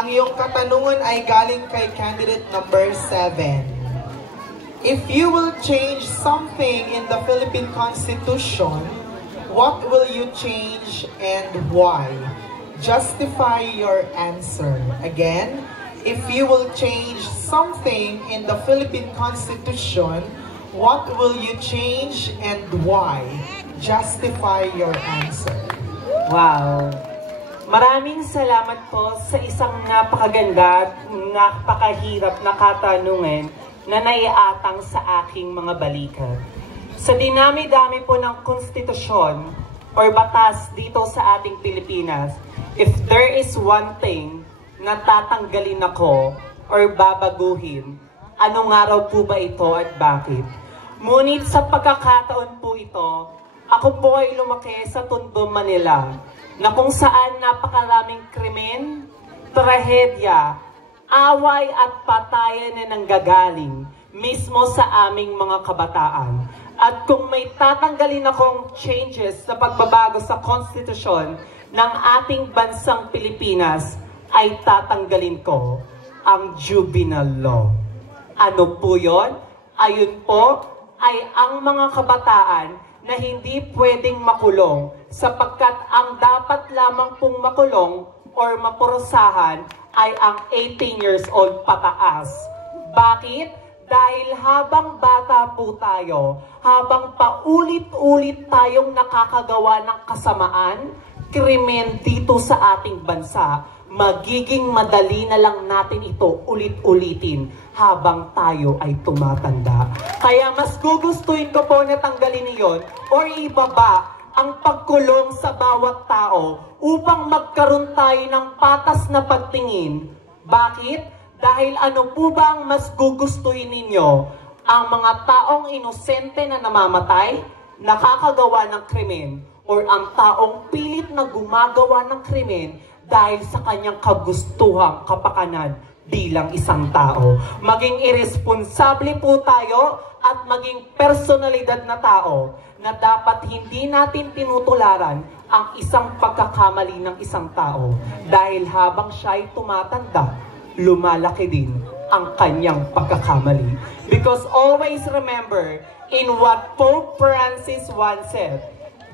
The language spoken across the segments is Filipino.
Ang iyong katanungan ay galing kay candidate number 7. If you will change something in the Philippine Constitution, what will you change and why? Justify your answer. Again, if you will change something in the Philippine Constitution, what will you change and why? Justify your answer. Wow! Maraming salamat po sa isang napakaganda at napakahirap na katanungan na naiatang sa aking mga balikat. Sa dinami-dami po ng konstitusyon or batas dito sa ating Pilipinas, if there is one thing na tatanggalin ako or babaguhin, anong araw po ba ito at bakit? Ngunit sa pagkakataon po ito, ako po ay lumaki sa Tondo, Manila, na kung saan napakaraming krimen, trahedya, away at patayan na nanggagaling mismo sa aming mga kabataan. At kung may tatanggalin akong changes sa pagbabago sa konstitusyon ng ating bansang Pilipinas, ay tatanggalin ko ang juvenile law. Ano po yon? Ayun po ay ang mga kabataan na hindi pwedeng makulong sapagkat ang dapat lamang pong makulong or mapurusahan ay ang 18 years old pataas. Bakit? Dahil habang bata po tayo, habang paulit-ulit tayong nakakagawa ng kasamaan, krimen dito sa ating bansa, magiging madali na lang natin ito ulit-ulitin habang tayo ay tumatanda. Kaya mas gugustuhin ko po na tanggalin niyon or ibaba ang pagkulong sa bawat tao upang magkaroon tayo ng patas na pagtingin. Bakit? Dahil ano po ba ang mas gugustuhin ninyo? Ang mga taong inosente na namamatay, nakakagawa ng krimen, or ang taong pilit na gumagawa ng krimen dahil sa kanyang kagustuhang kapakanan bilang isang tao. Maging irresponsable po tayo at maging personalidad na tao na dapat hindi natin tinutularan ang isang pagkakamali ng isang tao dahil habang siya ay tumatanda, lumalaki din ang kanyang pagkakamali. Because always remember, in what Pope Francis once said,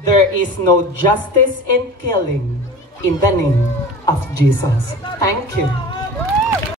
there is no justice in killing in the name of Jesus. Thank you.